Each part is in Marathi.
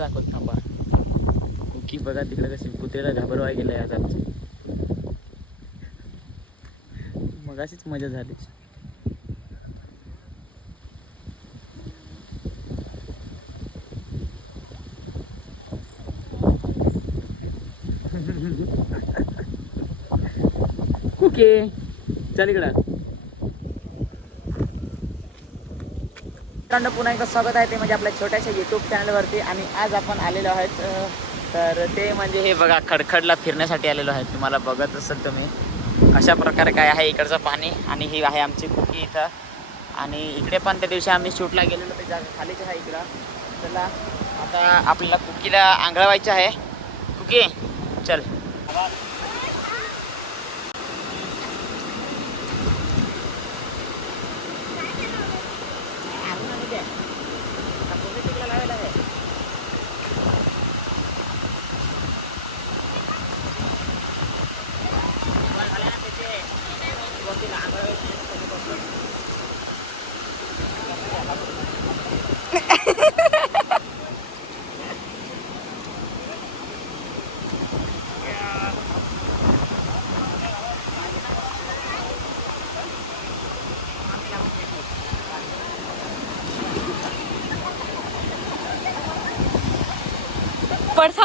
दाखवत थांबा. कुकी बघा तिकडे कशी कुत्र्याला घाबरवाय गेलाय आज आमची. मग अशीच मजा झाली. कुके चल इकडं. पुन्हा एकदा स्वागत आहे ते म्हणजे आपल्या छोट्याशा यूट्यूब चॅनलवरती. आणि आज आपण आलेलो आहेत तर ते म्हणजे हे बघा खडखडला फिरण्यासाठी आलेलो आहे. तुम्हाला बघत असेल तुम्ही अशा प्रकारे काय आहे इकडचं पाणी. आणि ही आहे आमची कुकी इथं. आणि इकडे पण त्या दिवशी आम्ही शूटला गेलेलो ते जागा खालीच आहे इकडं. चला आता आपल्याला कुकीला आंघळवायचं आहे. कुकी चल.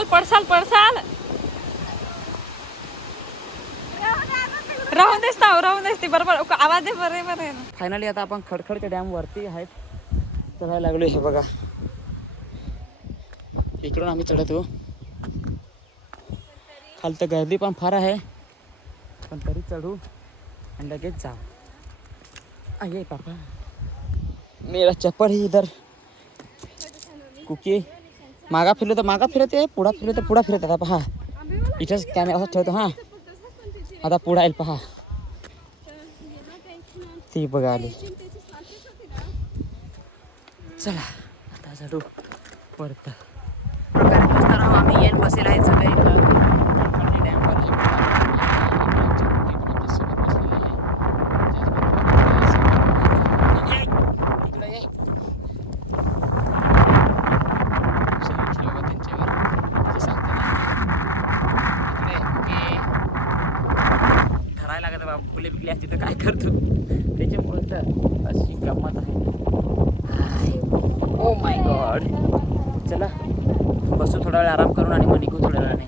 पडसाल राहून देस ते बरोबर आवाज आहे बरोबर आहे. फायनली आता आपण खडखडच्या डॅम वरती आहेत चढायला लागलो. हे बघा इकडून आम्ही चढतो. खाली तर गर्दी पण फार आहे पण तरी चढू आणि लगेच जाऊ. अये पापा मेरा चप्पल ही इधर. कुकी मागा फिरलो तर मागा फिरते, पुढा फिरलो तर पुढा फिरत. आता पहा इथंच कॅमेरा असं ठेवतो. हां आता पुढं येईल पहा. ती बघा आली. चला आता चढू परत. प्रकारे बसणार आहोत आम्ही. येण बसेल आहे सगळे डॅमवर. ठरायला लागत बाबा फुले बिकले असते तर काय करतो त्याच्यामुळे तर अशी गंमत आहे. Oh my God. चला बसू थोडा वेळ आराम करून आणि मग निघू थोड्या वेळाने.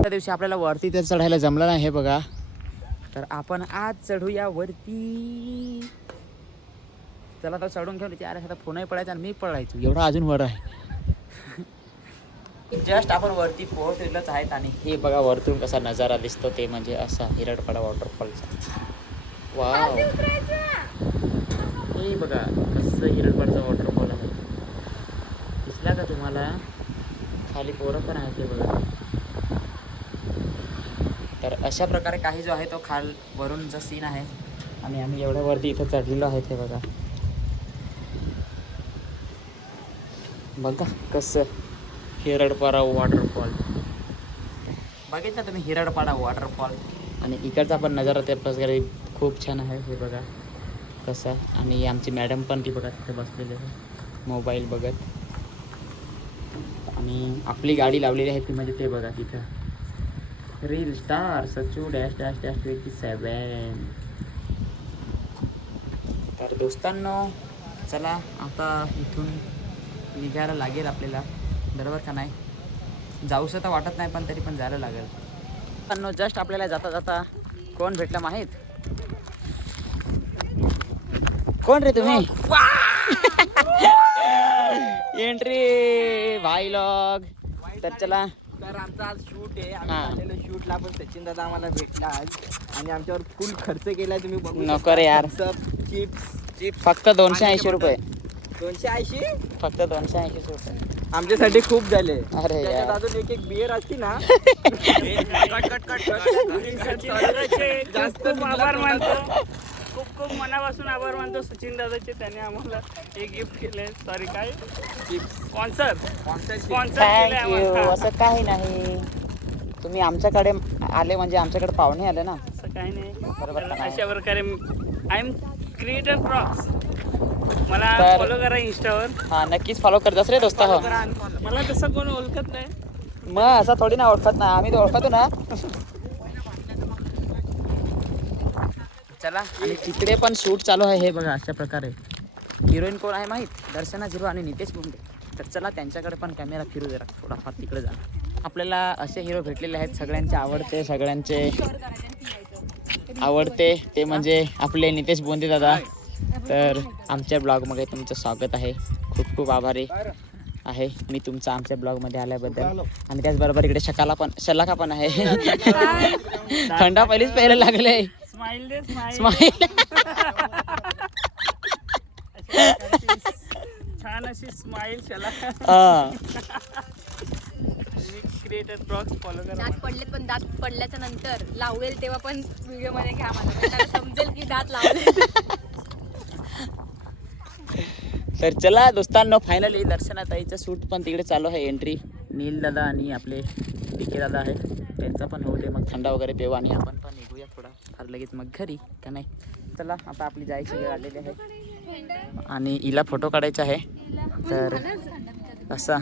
त्या दिवशी आपल्याला वरती तर चढायला जमलं नाही हे बघा. तर आपण आज चढूया वरती. चला तर चढून घेऊन अरे आता फोनही पडायचा आणि मी पडायचो एवढा अजून वर आहे. जस्ट आपण वरती पोहोचलेलोच आहेत. आणि हे बघा वरतून कसा नजारा दिसतो ते म्हणजे असा हिरडपाडा वॉटरफॉलचा. वाव हे बघा कसं हिरडपाडचा वॉटरफॉल आहे. दिसला का तुम्हाला? खाली पोरं पण आहे ते बघा. तर अशा प्रकारे काही जो आहे तो खाल वरूनचा सीन आहे. आणि आम्ही एवढ्या वरती इथं चढलेलो आहे ते बघा. बघा कसं हिरडपाडा वॉटरफॉल. बघितलं तुम्ही हिरडपाडा वॉटरफॉल. आणि इकडचा पण नजारा त्या प्रकारे खूप छान आहे हे बघा कसा. आणि आमची मॅडम पण ती बघा तिथे बसलेली आहे मोबाईल बघत. आणि आपली गाडी लावलेली आहे ती म्हणजे ते बघा तिथं reel star Sachu dash dash dash 27. तर दोस्तांनो चला आता इथून निघायला लागेल आपल्याला. बरोबर का नाही? जाऊसं तर वाटत नाही पण तरी पण जायला लागेल. पण जस्ट आपल्याला जाता जाता कोण भेटला माहीत? कोण रे तुम्ही? एंट्री भाई लॉग. तर चला तर आमचा आज शूट आहे. आम्ही आलेलो शूटला पण सचिन दादा आम्हाला भेटला आज. आणि आमच्यावर फुल खर्च केलाय तुम्ही बघू नको रे यार. चिप्स फक्त 280 रुपये. 280 फक्त 280 रुपये आमच्यासाठी खूप झाले. अरे त्याच्यात अजून एक बियर असती ना. जास्त आभार मानतो. खूप मनापासून आभार मानतो सचिन दादाचे. त्याने आम्हाला एक गिफ्ट केले. सॉरी काय स्पॉन्सर केले आम्हाला. असं काही नाही. तुम्ही आमच्याकडे आले म्हणजे आमच्याकडे पाहुणे आले ना. असं काही नाही. बरोबर. अशा प्रकारे आय एम क्रिएटर क्रॉक्स. मला तर- फॉलो करा इंस्टावर. हा नक्कीच फॉलो करतास रे दोस्ता हो. मला तसं कोण ओळखत नाही. मग असं थोडी ना ओळखत ना, आम्ही तर ओळखतो ना. चला आणि तिकडे पण शूट चालू आहे हे बघा अशा प्रकारे. हिरोईन कोण आहे माहीत? दर्शना झिरो आणि नितेश बोंडे. तर चला त्यांच्याकडे पण कॅमेरा फिरू जरा थोडाफार तिकडे जा. आपल्याला असे हिरो भेटलेले आहेत सगळ्यांचे आवडते ते म्हणजे आपले नितेश बोंडे दादा. तर आमच्या ब्लॉगमध्ये तुमचं स्वागत आहे. खूप खूप आभारी आहे मी तुमचा आमच्या ब्लॉगमध्ये आल्याबद्दल. आणि त्याचबरोबर इकडे शलाका पण आहे. थंडा पहिलीच प्यायला लागले. स्माइल दे स्माइल. स्माईल. छान अशी स्माइल चला. क्रिएटर ब्लॉग्स फॉलो करा. दात पडले पण दात पडल्याच्या नंतर लावेल तेव्हा पण व्हिडिओ मध्ये घ्या मला, म्हणजे त्याला समजेल की दात लावले. तर चला दोस्तांनो फायनली दर्शनाताईचं शूट पण तिकडे चालू आहे. एंट्री नील दादा आणि आपले पिके दादा आहे त्यांचा पण होऊ दे. मग थंडा वगैरे पेऊ आणि आपण पण निघूया थोडा फार लगेच मग घरी का नाही. चला आता आपली जायची वेळ आलेली आहे आणि हिला फोटो काढायचा आहे. तर असा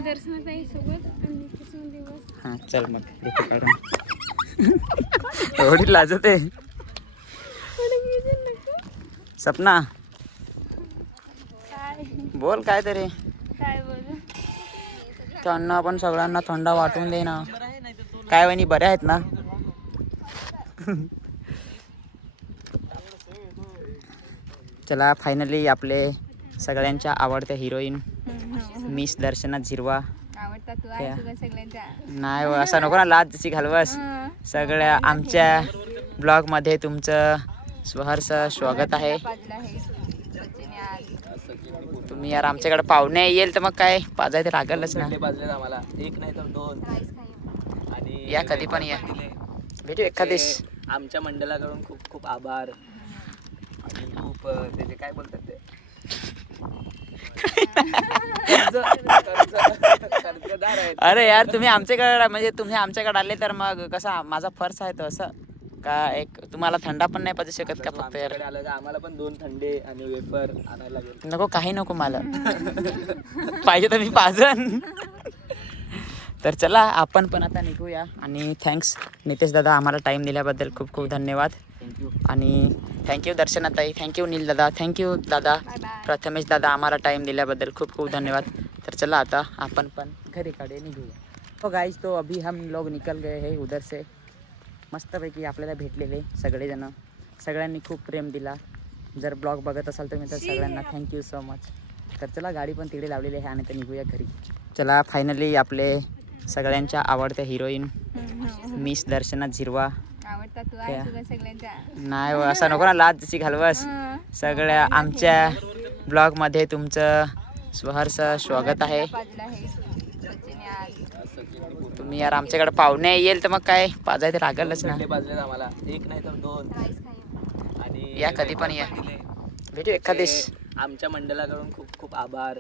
हां चल मग फोटो काढून. एवढी लाजते सपना. बोल काय तरी. काय बोलू? त्यांना पण सगळ्यांना थंडा वाटून दे ना. काय वहिनी बऱ्या आहेत ना? चला फायनली आपले सगळ्यांच्या आवडत्या हिरोईन मिस दर्शना झिरवा. आवडता तू आहे तुला सगळ्यांच्या. नाही हो, असं नको ना लाज जशी घालवस. सगळ्या आमच्या ब्लॉगमध्ये तुमचं सहर्ष स्वागत आहे. बाजूला आहे सचिन यार. तुम्ही यार आमच्याकडे पाहुणे येईल तर मग काय पाजाय तर लागलच ना. बाजले आम्हाला एक नाही तर 2. आणि या कधी पण या. भेटू एखादेश. आमच्या मंडळाकडून खूप खूप आभार. आणि खूप त्याचे काय बोलतात ते कर्जदार आहेत. अरे यार तुम्ही आमच्याकडे म्हणजे तुम्ही आमच्याकडे आले तर मग कसा माझा फर्ज आहे तो असं का एक तुम्हाला थंडा पण नाही पाहिजे शकत का फक्त यार. आमच्याकडे आलं तर आम्हाला पण 2 थंडे आणि वेफर आणायला लागेल. नको काही नको मला. पाहिजे तर मी पाजन. तर चला आपण पण आता निघूया आणि थँक्स नितेश दादा आम्हाला टाईम दिल्याबद्दल खूप खूप धन्यवाद. थँक्यू. आणि थँक्यू दर्शनाताई, थँक्यू नील दादा, थँक्यू दादा, प्रथमेश दादा आम्हाला टाईम दिल्याबद्दल खूप खूप धन्यवाद. तर चला आता आपण पण घरी काढे निघूया. तो गाइस तो अभी हम लोग निकल गए हैं उधर से. मस्तपैकी आपल्याला भेटलेले सगळेजण सगळ्यांनी खूप प्रेम दिला. जर ब्लॉग बघत असाल तर मी तर सगळ्यांना थँक्यू सो मच. तर चला गाडी पण तिकडे लावलेली आहे आणि तर निघूया घरी. चला फायनली आपले सगळ्यांच्या आवडत्या हिरोईन मिस दर्शना झिरवा. आवडता तू आहे तुला सगळ्यांच्या. नाही हो, असं नको ना लाज जशी घालवस. सगळ्या आमच्या ब्लॉगमध्ये तुमचं सहर्ष स्वागत आहे. बाजूला आहे सचिन यार. तुम्ही यार आमच्याकडे पाहुणे येईल तर मग काय पाजाय तर लागलच ना. थंडे बाजले आम्हाला एक नाही तर 2. आणि या कधी पण या. भेटू एखादेश. आमच्या मंडळाकडून खूप खूप आभार.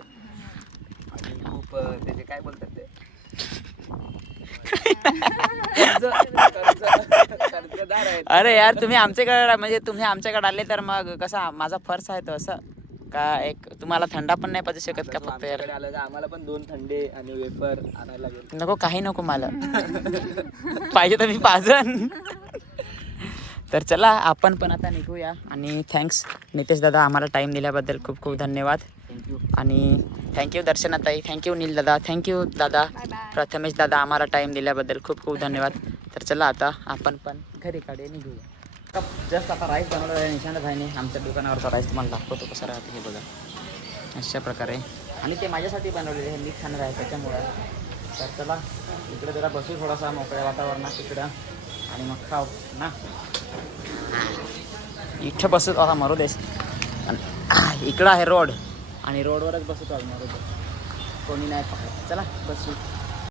आणि खूप त्याचे काय बोलतात ते कर्जदार आहेत. अरे यार तुम्ही आमच्याकडे म्हणजे तुम्ही आमच्याकडे आले तर मग कसा माझा फर्ज आहे तो असं का एक तुम्हाला थंडा पण नाही पाहिजे शकत का फक्त यार. आमच्याकडे आलं तर आम्हाला पण 2 थंडे आणि वेफर आणायला लागेल. नको काही नको मला. पाहिजे तर मी पाजन. तर चला आपण पण आता निघूया आणि थँक्स नितेश दादा आम्हाला टाईम दिल्याबद्दल खूप खूप धन्यवाद. थँक्यू. आणि थँक्यू दर्शनाताई, थँक्यू नील दादा, थँक्यू दादा, प्रथमेश दादा आम्हाला टाईम दिल्याबद्दल खूप खूप धन्यवाद. तर चला आता आपण पण घरी काढे निघूया. जस्ट आता राईस बनवलं आहे निशांत भाईने. आमच्या दुकानावरचा राईस तुम्हाला दाखवतो कसा राहते हे बघा अशा प्रकारे. आणि ते माझ्यासाठी बनवलेले आहे मी खाणार आहे त्याच्यामुळं. तर चला इकडे जरा बसू थोडासा मोकळ्या वातावरणात इकडं आणि मग खाऊ ना. इथं बसत आता मरू देस. इकडं आहे रोड आणि रोडवरच बसतो आज मरू दे. कोणी नाही पकडत. चला बसू.